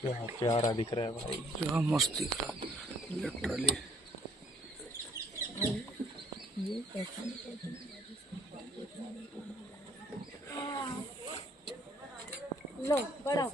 क्या प्यारा दिख रहा है भाई, क्या मस्त दिख रहा है लिटरली। लो बड़ा